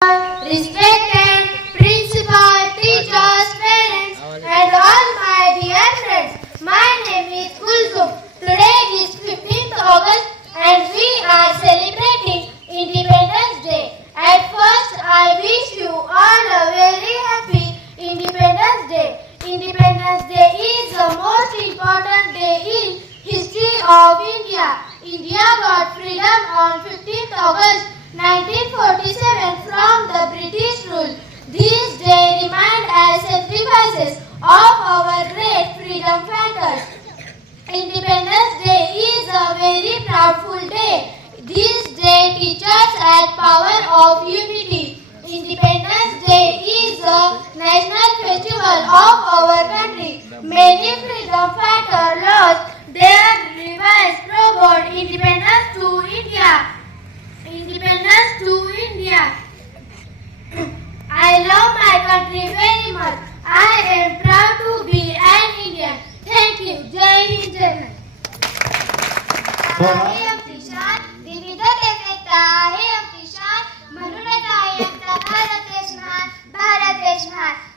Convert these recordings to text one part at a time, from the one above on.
respected principal, teachers, parents, and all my dear friends. My name is Kulsum. Today is 15th August and we are celebrating Independence Day. At first, I wish you all a very happy Independence Day. Independence Day is the most important day in history of India. India got freedom on 15th August 1947 from the British rule. These days remind as sacrifices of our great freedom fighters. Independence Day is a very proudful day. This day teaches us power of unity. Independence Day is a national festival of our country. Many freedom fighters lost their lives toward independence to India. to India. I love my country very much. I am proud to be an Indian. Thank you. Jai Hind Jai आहे आमची शान विविधतेत एकता आहे आमची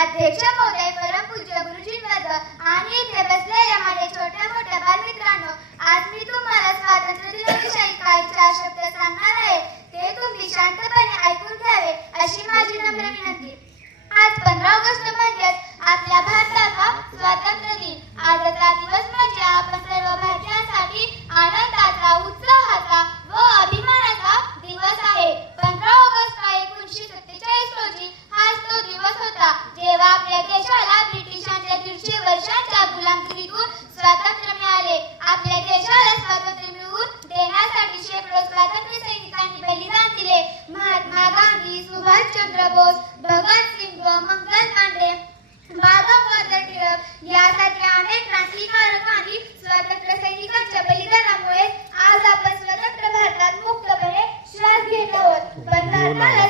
अध्यक्ष महोदय परमपूज्य गुरुजींवर आणि दिवस म्हणजे आपण सर्व भारतीयांसाठी आनंदाचा उत्साहाचा व अभिमानाचा दिवस आहे पंधरा ऑगस्ट एकोणीसशे सत्तेचाळीस रोजी हाच तो दिवस होता जेव्हा आपल्या देशाला ब्रिटिशांच्या दीडशे वर्षांच्या गुलामगिरीतून स्वातंत्र्य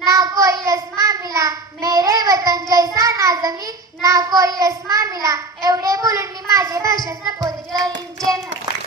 ना कोई यस मिला मेरे वतन जैसा नाजमी ना कोई यस मिला एवढे बोलून मी माझे भाषण संपवते जय हिंद